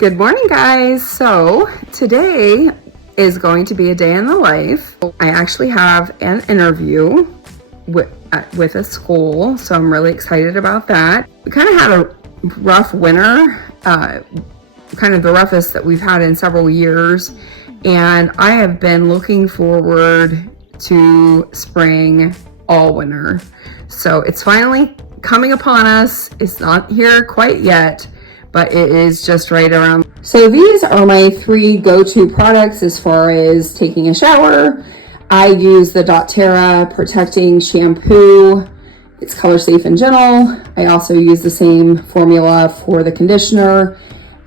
Good morning, guys. So today is going to be a day in the life. I actually have an interview with a school, so I'm really excited about that. We kind of had a rough winter, kind of the roughest that we've had in several years, and I have been looking forward to spring all winter. So it's finally coming upon us. It's not here quite yet, but it is just right around. So these are my three go-to products as far as taking a shower. I use the doTERRA Protecting Shampoo. It's color safe and gentle. I also use the same formula for the conditioner.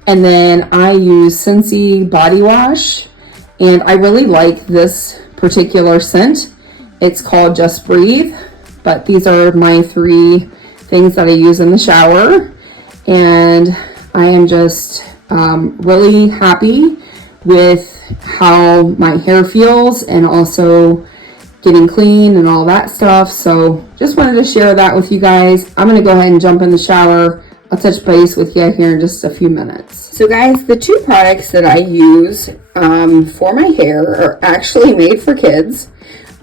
And then I use Scentsy body wash. And I really like this particular scent. It's called Just Breathe. But these are my three things that I use in the shower. And I am just really happy with how my hair feels and also getting clean and all that stuff. So just wanted to share that with you guys. I'm going to go ahead and jump in the shower. I'll touch base with you here in just a few minutes. So guys, the two products that I use for my hair are actually made for kids,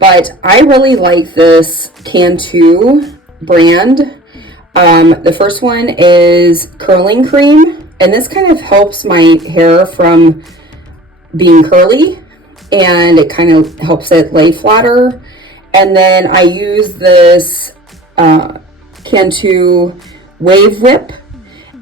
but I really like this Cantu brand. The first one is curling cream, and this kind of helps my hair from being curly, and it kind of helps it lay flatter. And then I use this Cantu Wave Whip,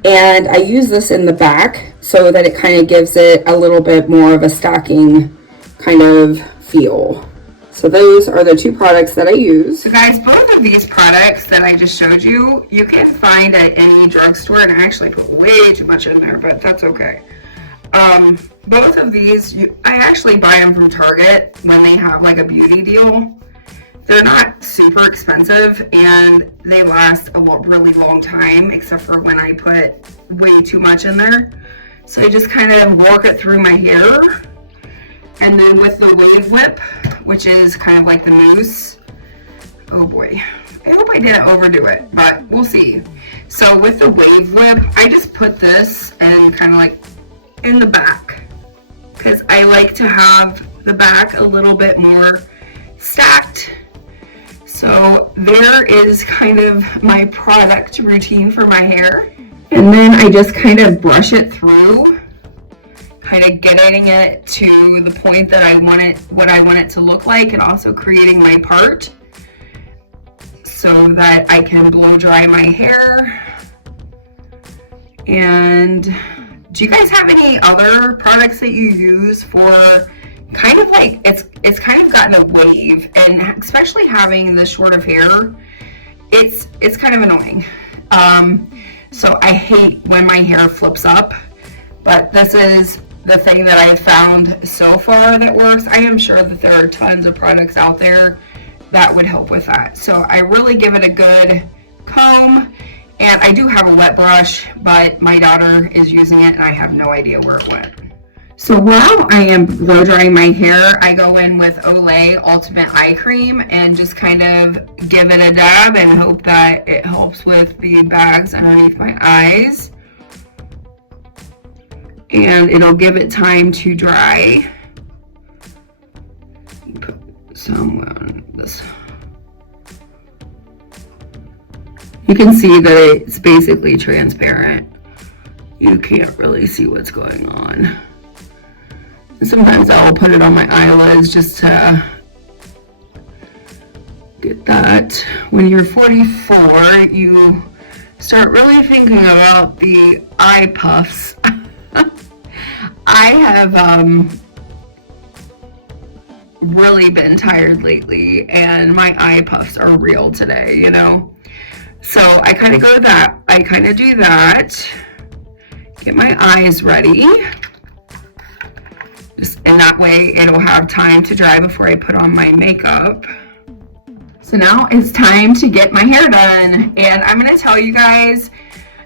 and I use this in the back so that it kind of gives it a little bit more of a stocking kind of feel. So those are the two products that I use. So guys, both of these products that I just showed you, you can find at any drugstore, and I actually put way too much in there, but that's okay. Both of these, I actually buy them from Target when they have like a beauty deal. They're not super expensive and they last a really long time, except for when I put way too much in there. So I just kind of work it through my hair. And then with the Wave Whip, which is kind of like the mousse, oh boy, I hope I didn't overdo it, but we'll see. So with the Wave Whip, I just put this and kind of like in the back, because I like to have the back a little bit more stacked. So there is kind of my product routine for my hair. And then I just kind of brush it through, kind of getting it to the point that I want it, what I want it to look like, and also creating my part so that I can blow dry my hair. And do you guys have any other products that you use for kind of like, it's kind of gotten a wave, and especially having this short of hair, it's kind of annoying. So I hate when my hair flips up, but this is the thing that I've found so far that works. I am sure that there are tons of products out there that would help with that. So I really give it a good comb, and I do have a wet brush, but my daughter is using it and I have no idea where it went. So while I am blow drying my hair, I go in with Olay Ultimate Eye Cream and just kind of give it a dab and hope that it helps with the bags underneath my eyes. And it'll give it time to dry. Put some on this. You can see that it's basically transparent. You can't really see what's going on. Sometimes I'll put it on my eyelids just to get that. When you're 44, you start really thinking about the eye puffs. I have really been tired lately, and my eye puffs are real today, you know? So I kind of go to that. I kind of do that. Get my eyes ready. Just in that way, it'll have time to dry before I put on my makeup. So now it's time to get my hair done. And I'm going to tell you guys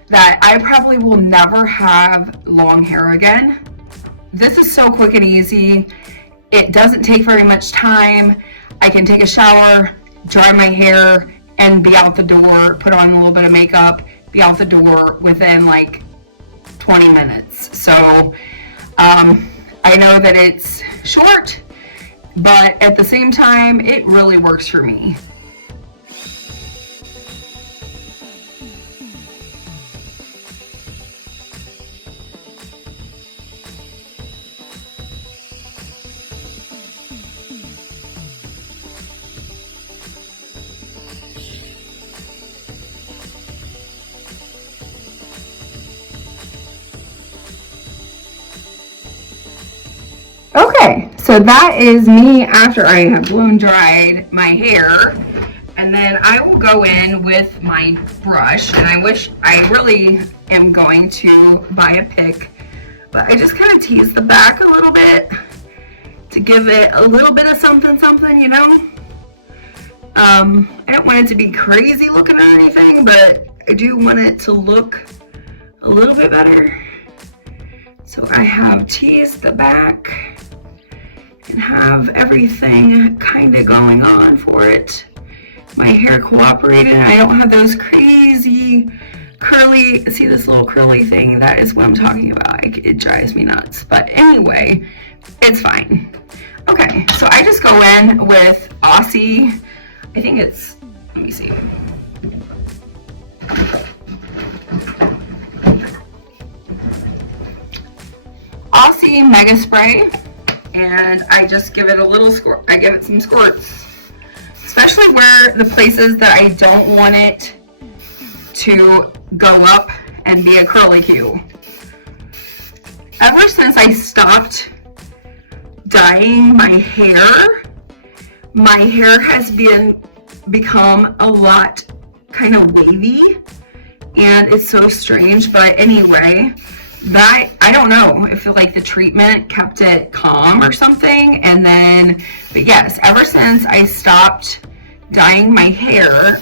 that I probably will never have long hair again. This is so quick and easy. It doesn't take very much time. I can take a shower, dry my hair, and be out the door, put on a little bit of makeup, be out the door within like 20 minutes. So I know that it's short, but at the same time, it really works for me. Okay, so that is me after I have blown dried my hair. And then I will go in with my brush, and I really am going to buy a pick, but I just kind of tease the back a little bit to give it a little bit of something, you know? I don't want it to be crazy looking or anything, but I do want it to look a little bit better. So I have teased the back and have everything kind of going on for it. My hair cooperated. I don't have those crazy curly, see this little curly thing? That is what I'm talking about. It drives me nuts. But anyway, it's fine. Okay, so I just go in with Aussie. I think it's, let me see. Aussie Mega Spray, and I just give it a little squirt. I give it some squirts, especially where the places that I don't want it to go up and be a curly Q. Ever since I stopped dyeing my hair has become a lot kind of wavy, and it's so strange. But anyway, that, I don't know, I feel like the treatment kept it calm or something. And then, but yes, ever since I stopped dyeing my hair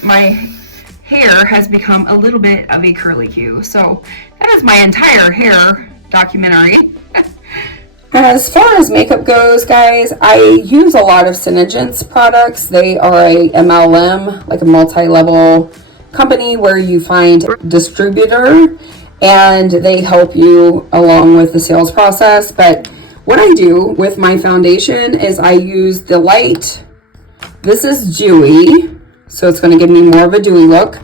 has become a little bit of a curly Q. So that is my entire hair documentary. As far as makeup goes, guys, I use a lot of Synergence products. They are a MLM, like a multi-level company where you find a distributor and they help you along with the sales process. But what I do with my foundation is I use the light. This is dewy, so it's going to give me more of a dewy look.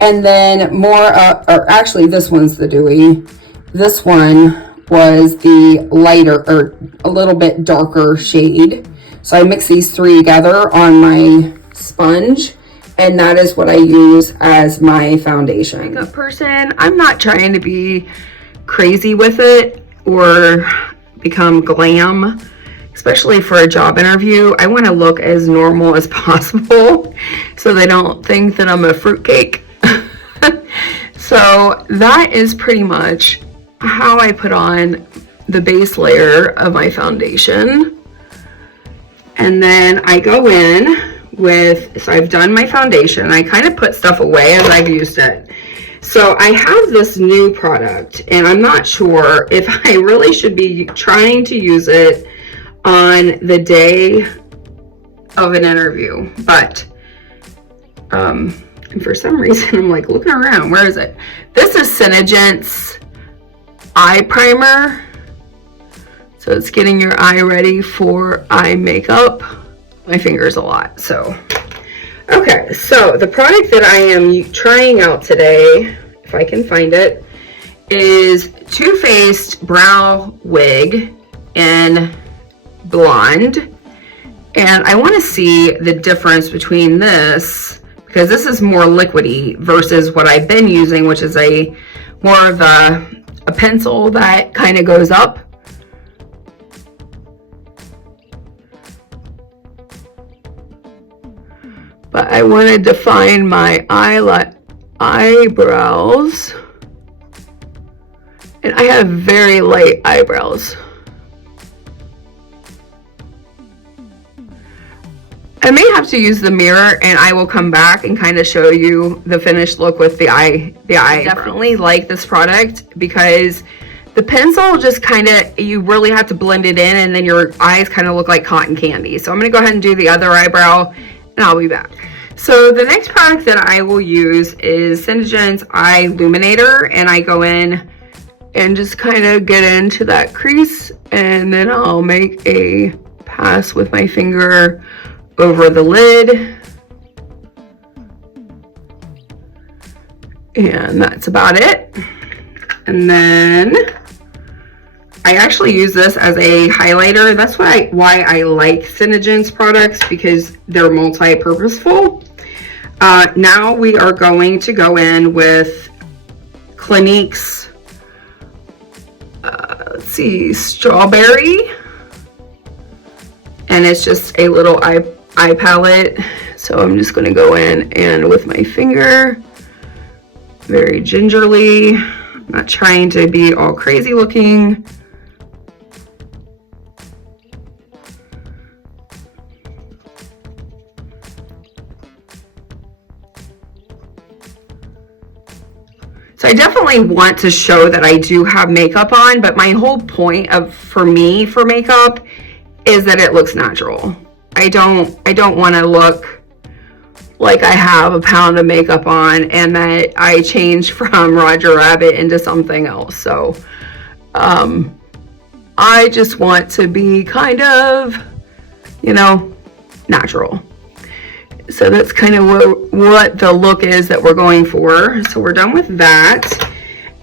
And then more, or actually this one's the dewy. This one was the lighter or a little bit darker shade. So I mix these three together on my sponge, and that is what I use as my foundation. Makeup person, I'm not trying to be crazy with it or become glam, especially for a job interview. I want to look as normal as possible so they don't think that I'm a fruitcake. So that is pretty much how I put on the base layer of my foundation. And then I go in with, so I've done my foundation. I kind of put stuff away as I've used it. So I have this new product, and I'm not sure if I really should be trying to use it on the day of an interview, but and for some reason I'm like looking around, where is it? This is Synergence eye primer, so it's getting your eye ready for eye makeup. My fingers a lot. So okay, so the product that I am trying out today, if I can find it, is Too Faced Brow Wig in Blonde. And I want to see the difference between this, because this is more liquidy versus what I've been using, which is a more of a pencil that kind of goes up. But I want to define my eyebrows, and I have very light eyebrows. I may have to use the mirror, and I will come back and kind of show you the finished look with the eye. I definitely like this product because the pencil just kind of, you really have to blend it in, and then your eyes kind of look like cotton candy. So I'm going to go ahead and do the other eyebrow, and I'll be back. So the next product that I will use is Synergence Eye Illuminator, and I go in and just kind of get into that crease, and then I'll make a pass with my finger over the lid. And that's about it. And then I actually use this as a highlighter. That's why I like Synergence products, because they're multi-purposeful. Now we are going to go in with Clinique's, let's see, Strawberry. And it's just a little eye palette. So I'm just gonna go in and with my finger, very gingerly, I'm not trying to be all crazy looking. So I definitely want to show that I do have makeup on, but my whole point for makeup is that it looks natural. I don't want to look like I have a pound of makeup on and that I changed from Roger Rabbit into something else. So I just want to be kind of, you know, natural. So that's kind of what the look is that we're going for. So we're done with that.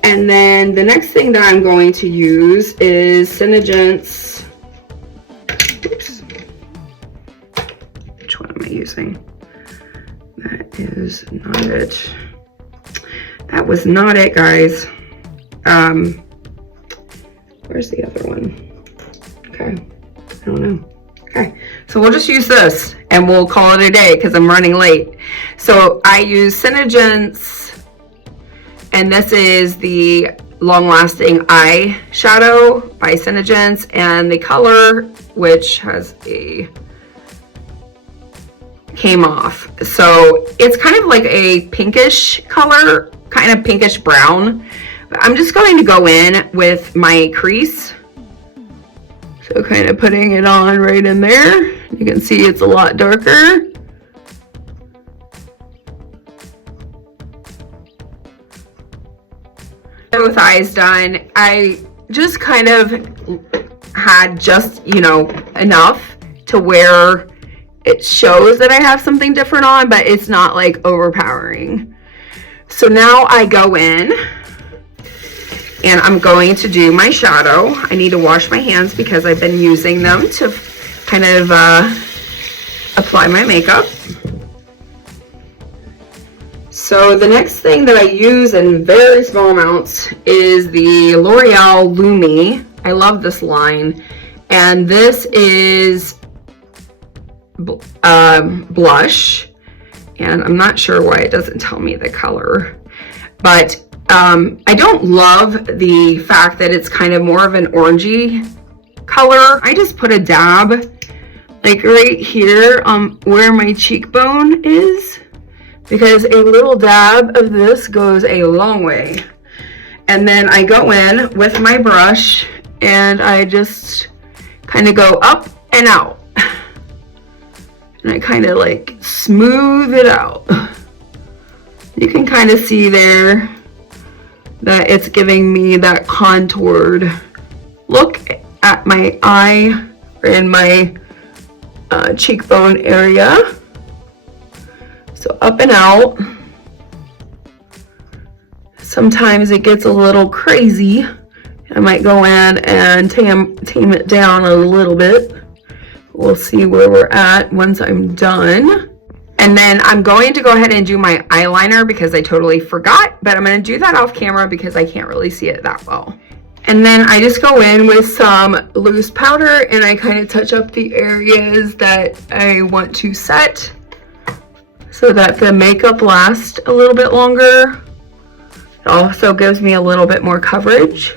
And then the next thing that I'm going to use is Synergence. Oops. Which one am I using? That is not it. That was not it, guys. Where's the other one? Okay, I don't know. Okay, so we'll just use this and we'll call it a day because I'm running late. So I use Synergence, and this is the Long Lasting Eye Shadow by Synergence, and the color, which has came off. So it's kind of like a pinkish color, kind of pinkish brown. But I'm just going to go in with my crease. So kind of putting it on right in there. You can see it's a lot darker. With eyes done, I just kind of had just, you know, enough to where it shows that I have something different on, but it's not like overpowering. So now I go in and I'm going to do my shadow. I need to wash my hands because I've been using them to kind of apply my makeup. So the next thing that I use in very small amounts is the L'Oreal Lumi. I love this line. And this is blush. And I'm not sure why it doesn't tell me the color. But I don't love the fact that it's kind of more of an orangey color. I just put a dab like right here where my cheekbone is, because a little dab of this goes a long way. And then I go in with my brush and I just kind of go up and out. And I kind of like smooth it out. You can kind of see there that it's giving me that contoured look at my eye or in my cheekbone area. So up and out. Sometimes it gets a little crazy. I might go in and tame it down a little bit. We'll see where we're at once I'm done. And then I'm going to go ahead and do my eyeliner because I totally forgot, but I'm going to do that off camera because I can't really see it that well. And then I just go in with some loose powder and I kind of touch up the areas that I want to set so that the makeup lasts a little bit longer. It also gives me a little bit more coverage.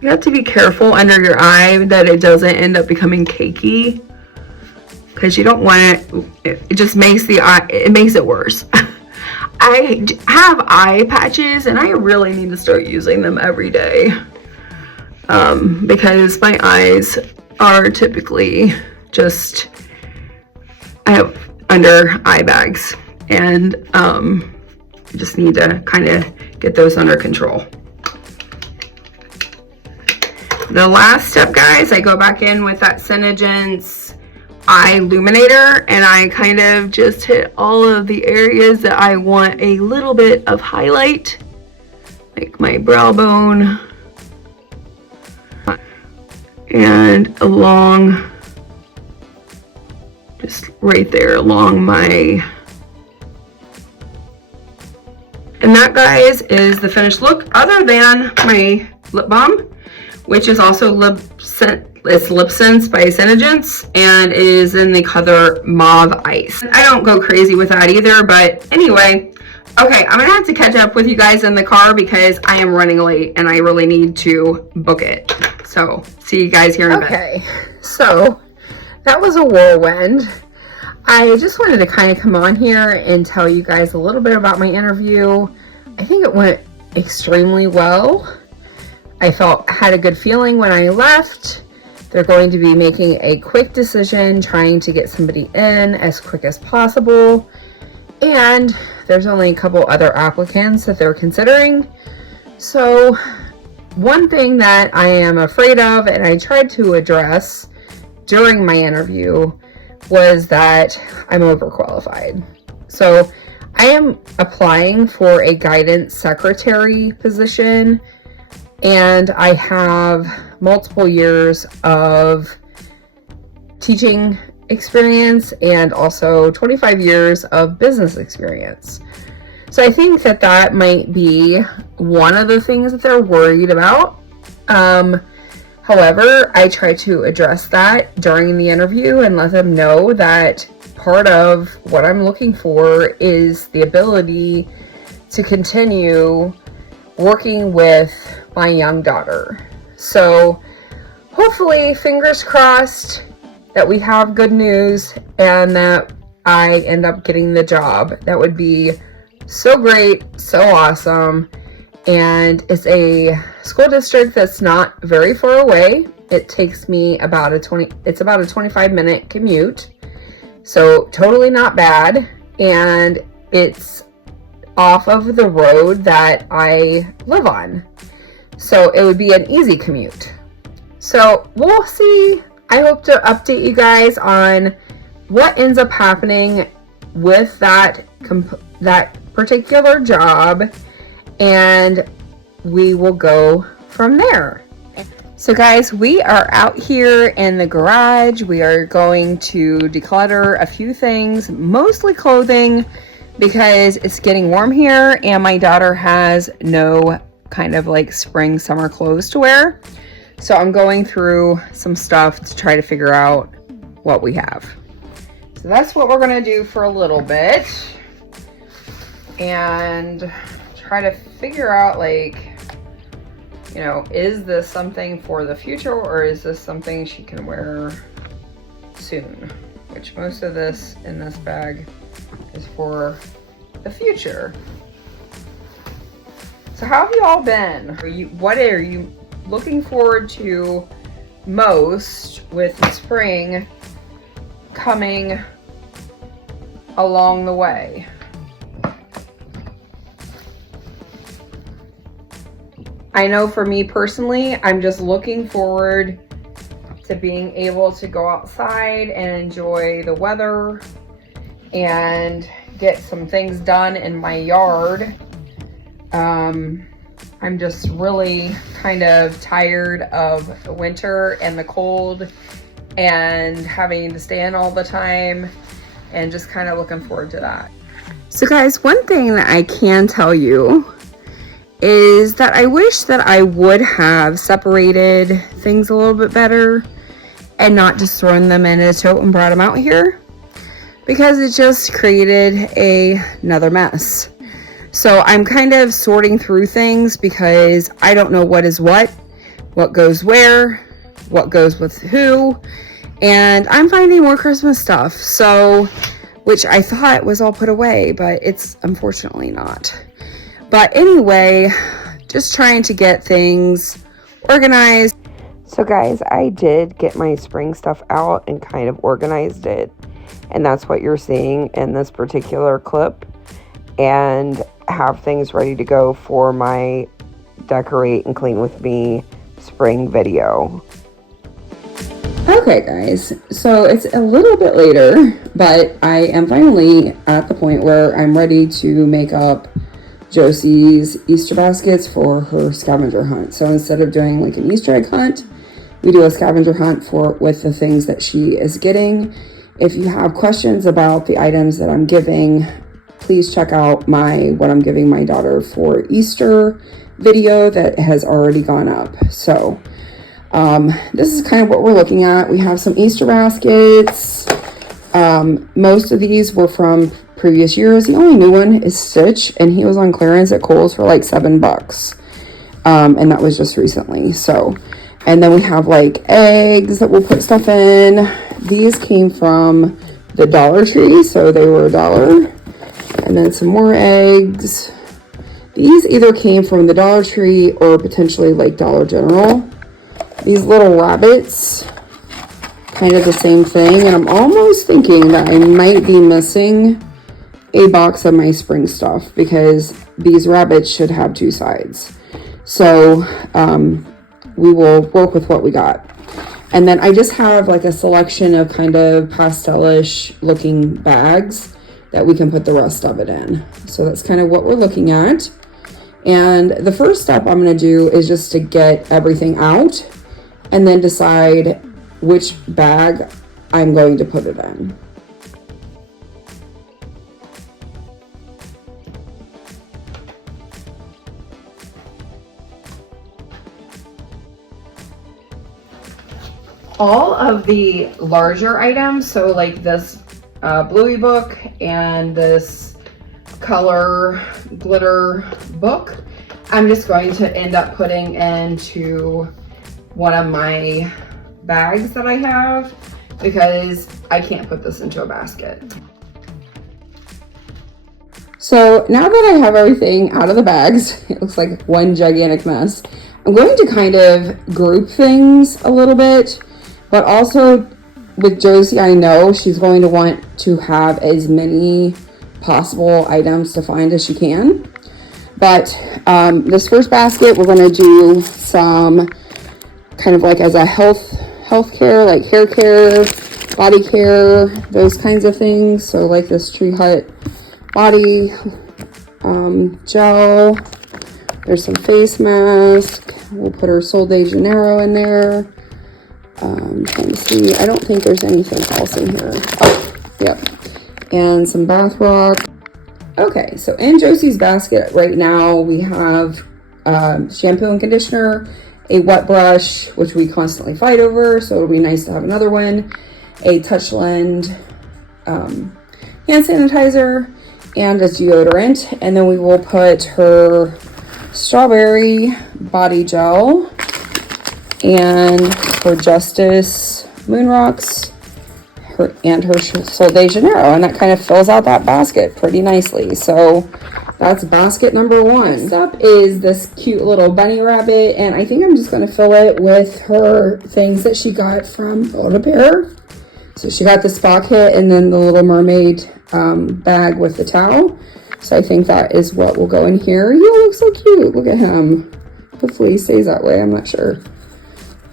You have to be careful under your eye that it doesn't end up becoming cakey, because you don't want it just makes the eye, it makes it worse. I have eye patches and I really need to start using them every day because my eyes are typically just, I have under eye bags, and I just need to kind of get those under control. the last step, guys, I go back in with that Senegence eye illuminator and I kind of just hit all of the areas that I want a little bit of highlight, like my brow bone and along, just right there along my, and that, guys, is the finished look, other than my lip balm, which is also it's Lip Sense by Senegence, and it is in the color Mauve Ice. I don't go crazy with that either, but anyway, okay, I'm gonna have to catch up with you guys in the car because I am running late and I really need to book it. So, see you guys here in a bit. Okay, so that was a whirlwind. I just wanted to kind of come on here and tell you guys a little bit about my interview. I think it went extremely well. I had a good feeling when I left. They're going to be making a quick decision, trying to get somebody in as quick as possible. And there's only a couple other applicants that they're considering. So one thing that I am afraid of, and I tried to address during my interview, was that I'm overqualified. So I am applying for a guidance secretary position, and I have multiple years of teaching experience and also 25 years of business experience. So I think that that might be one of the things that they're worried about. However, I try to address that during the interview and let them know that part of what I'm looking for is the ability to continue working with my young daughter. So hopefully, fingers crossed, that we have good news and that I end up getting the job. That would be so great, so awesome. And it's a school district that's not very far away. It takes me about a 25-minute commute. So totally not bad. And it's off of the road that I live on. So it would be an easy commute. So we'll see. I hope to update you guys on what ends up happening with that particular job, and we will go from there. So guys, we are out here in the garage. We are going to declutter a few things, mostly clothing, because it's getting warm here and my daughter has no kind of like spring summer clothes to wear. So I'm going through some stuff to try to figure out what we have. So that's what we're gonna do for a little bit and try to figure out, like, you know, is this something for the future or is this something she can wear soon? Which most of this in this bag is for the future. So how have you all been? What are you looking forward to most with spring coming along the way? I know for me personally, I'm just looking forward to being able to go outside and enjoy the weather and get some things done in my yard. I'm just really kind of tired of the winter and the cold and having to stay in all the time, and just kind of looking forward to that. So guys, one thing that I can tell you is that I wish that I would have separated things a little bit better and not just thrown them in a tote and brought them out here, because it just created another mess. So I'm kind of sorting through things because I don't know what is what goes where, what goes with who, and I'm finding more Christmas stuff, so, which I thought was all put away, but it's unfortunately not. But anyway, just trying to get things organized. So guys, I did get my spring stuff out and kind of organized it, and that's what you're seeing in this particular clip, and have things ready to go for my decorate and clean with me spring video. Okay guys, so it's a little bit later, but I am finally at the point where I'm ready to make up Josie's Easter baskets for her scavenger hunt. So instead of doing like an Easter egg hunt, we do a scavenger hunt with the things that she is getting. If you have questions about the items that I'm giving, please check out what I'm giving my daughter for Easter video that has already gone up. So this is kind of what we're looking at. We have some Easter baskets. Most of these were from previous years. The only new one is Stitch, and he was on clearance at Kohl's for like $7. And that was just recently. So, and then we have like eggs that we'll put stuff in. These came from the Dollar Tree, so they were $1. And then some more eggs. These either came from the Dollar Tree or potentially like Dollar General. These little rabbits, kind of the same thing. And I'm almost thinking that I might be missing a box of my spring stuff because these rabbits should have 2 sides. So we will work with what we got. And then I just have like a selection of kind of pastelish looking bags that we can put the rest of it in. So that's kind of what we're looking at. And the first step I'm going to do is just to get everything out and then decide which bag I'm going to put it in. All of the larger items, so like this Bluey book and this color glitter book, I'm just going to end up putting into one of my bags that I have because I can't put this into a basket. So now that I have everything out of the bags, it looks like one gigantic mess. I'm going to kind of group things a little bit, but also with Josie, I know she's going to want to have as many possible items to find as she can. But this first basket, we're going to do some kind of like as a health care, like hair care, body care, those kinds of things. So like this Tree Hut body gel. There's some face mask. We'll put our Sol de Janeiro in there. Trying to see. I don't think there's anything else in here. Oh, yep. And some bath rock. Okay, so in Josie's basket right now, we have shampoo and conditioner, a wet brush, which we constantly fight over, so it'll be nice to have another one, a Touchland hand sanitizer, and a deodorant. And then we will put her strawberry body gel and her Justice Moon Rocks and her Sol de Janeiro, and that kind of fills out that basket pretty nicely. So that's basket number 1. Next up is this cute little bunny rabbit, and I think I'm just going to fill it with her things that she got from Build-A-Bear. So she got the spa kit and then the Little Mermaid bag with the towel. So I think that is what will go in here. You look so cute. Look at him. Hopefully he stays that way. I'm not sure.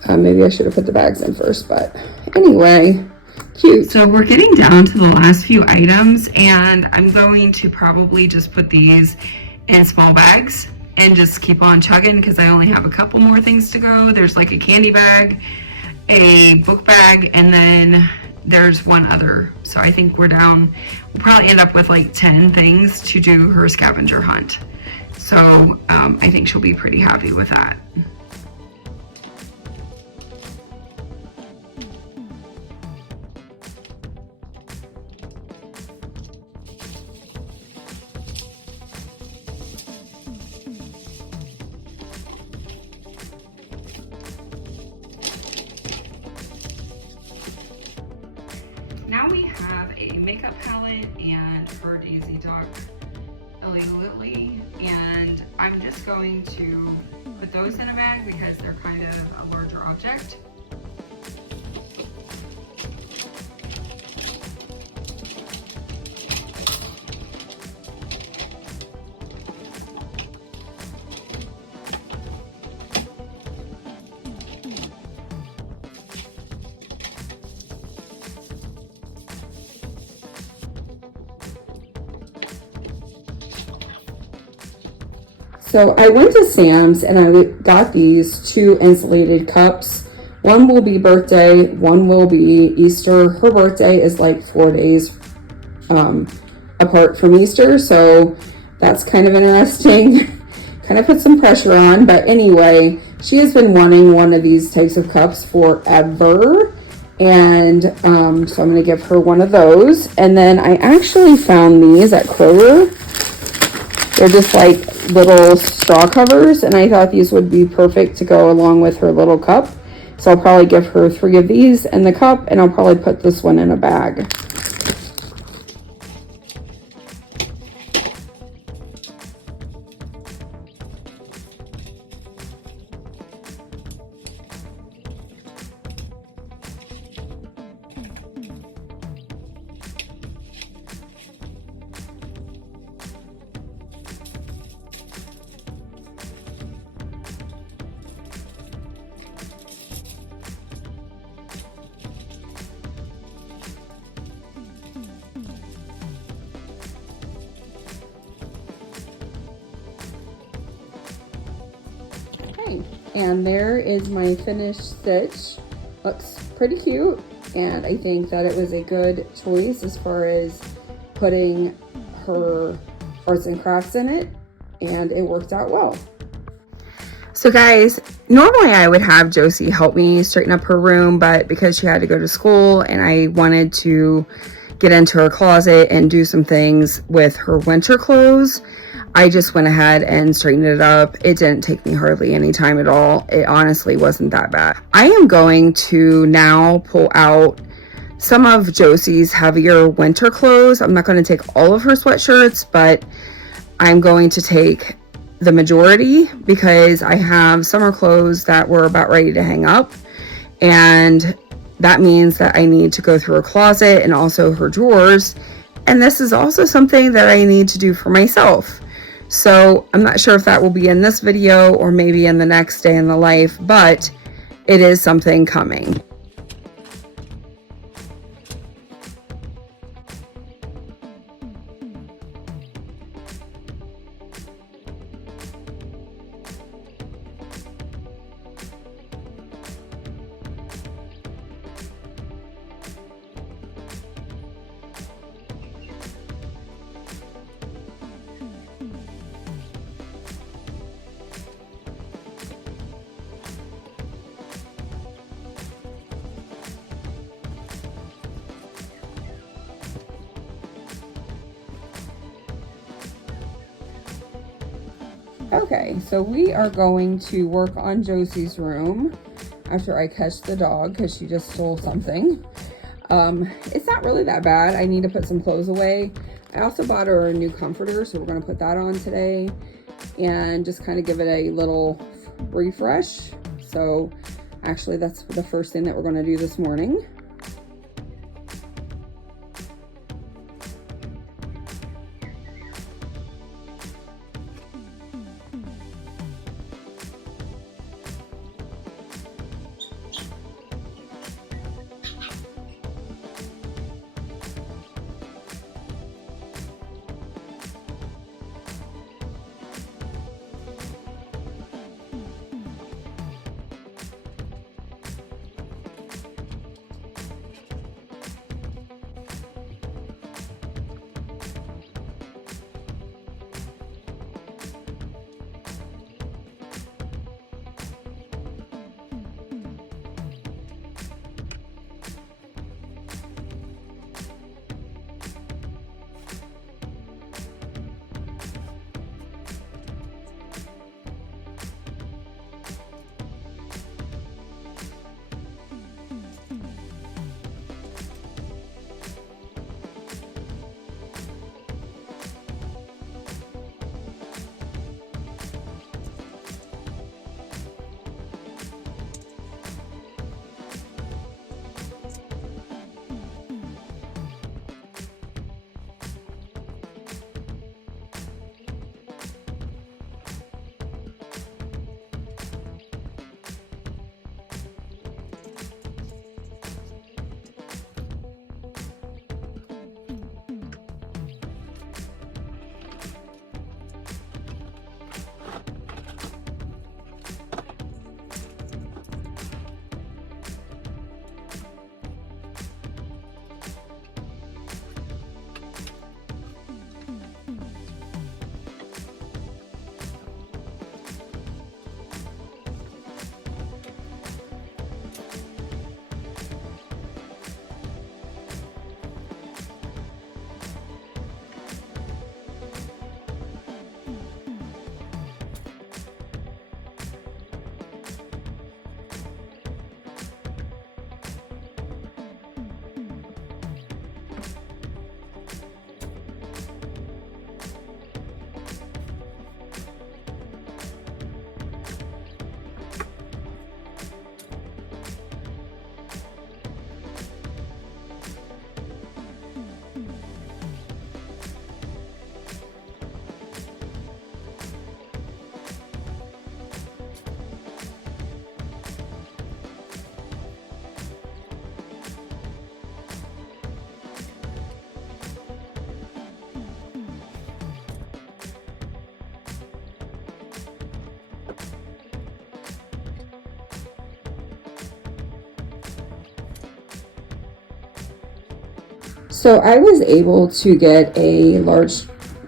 Maybe I should have put the bags in first, but anyway, cute. So we're getting down to the last few items, and I'm going to probably just put these in small bags and just keep on chugging because I only have a couple more things to go. There's like a candy bag, a book bag, and then there's one other. So I think we'll probably end up with like 10 things to do her scavenger hunt. So I think she'll be pretty happy with that. Now we have a makeup palette and her Daisy Duck Ellie Lily, and I'm just going to put those in a bag because they're kind of a larger object. So I went to Sam's and I got these 2 insulated cups. One will be birthday, one will be Easter. Her birthday is like 4 days apart from Easter, so that's kind of interesting. Kind of put some pressure on, but anyway, she has been wanting one of these types of cups forever, and so I'm going to give her one of those. And then I actually found these at Kroger. They're just like little straw covers, and I thought these would be perfect to go along with her little cup. So I'll probably give her 3 of these and the cup, and I'll probably put this one in a bag. Okay, and there is my finished stitch. Looks pretty cute, and I think that it was a good choice as far as putting her arts and crafts in it, and it worked out well. So guys, normally I would have Josie help me straighten up her room, but because she had to go to school and I wanted to get into her closet and do some things with her winter clothes, I just went ahead and straightened it up. It didn't take me hardly any time at all. It honestly wasn't that bad. I am going to now pull out some of Josie's heavier winter clothes. I'm not going to take all of her sweatshirts, but I'm going to take the majority because I have summer clothes that were about ready to hang up, and that means that I need to go through her closet and also her drawers, and this is also something that I need to do for myself. So I'm not sure if that will be in this video or maybe in the next day in the life, but it is something coming. Okay, so we are going to work on Josie's room after I catch the dog because she just stole something. It's not really that bad. I need to put some clothes away. I also bought her a new comforter, so we're going to put that on today and just kind of give it a little refresh. So actually that's the first thing that we're going to do this morning. So I was able to get a large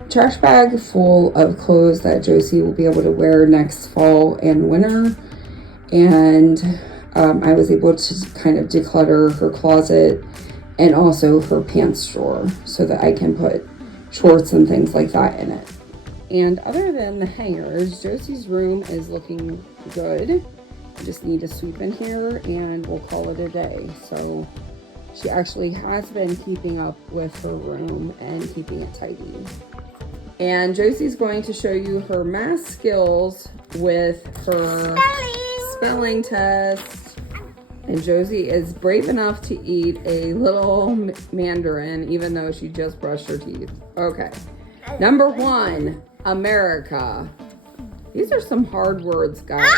trash bag full of clothes that Josie will be able to wear next fall and winter. And I was able to kind of declutter her closet and also her pants drawer so that I can put shorts and things like that in it. And other than the hangers, Josie's room is looking good. I just need to sweep in here and we'll call it a day. So she actually has been keeping up with her room and keeping it tidy. And Josie's going to show you her math skills with her spelling test. And Josie is brave enough to eat a little mandarin even though she just brushed her teeth. Okay. Number 1, America. These are some hard words, guys.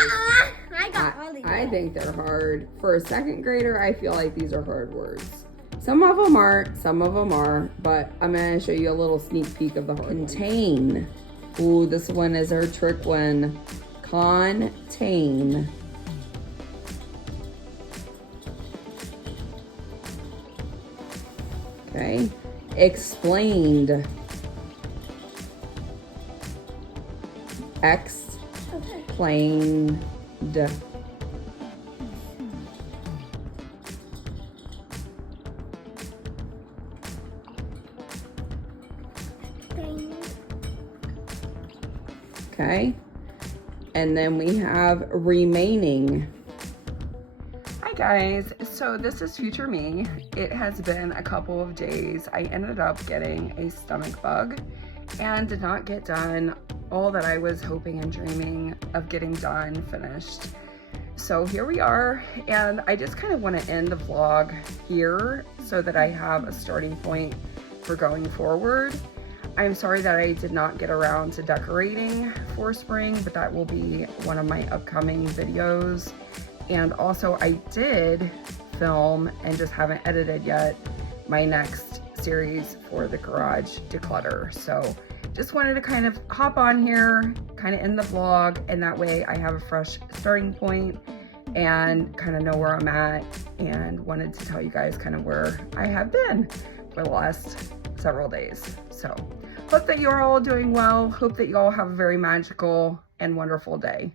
I think they're hard. For a second grader, I feel like these are hard words. Some of them aren't, some of them are, but I'm going to show you a little sneak peek of the hard one. Contain. Ooh, this one is our trick one. Contain. Okay. Explained. Explained. Okay, and then we have remaining. Hi guys, so this is future me. It has been a couple of days. I ended up getting a stomach bug and did not get done all that I was hoping and dreaming of getting done, finished. So here we are, and I just kind of want to end the vlog here so that I have a starting point for going forward. I'm sorry that I did not get around to decorating for spring, but that will be one of my upcoming videos. And also I did film and just haven't edited yet my next series for the garage declutter. So just wanted to kind of hop on here, kind of end the vlog, and that way I have a fresh starting point and kind of know where I'm at, and wanted to tell you guys kind of where I have been for the last several days. So hope that you're all doing well. Hope that you all have a very magical and wonderful day.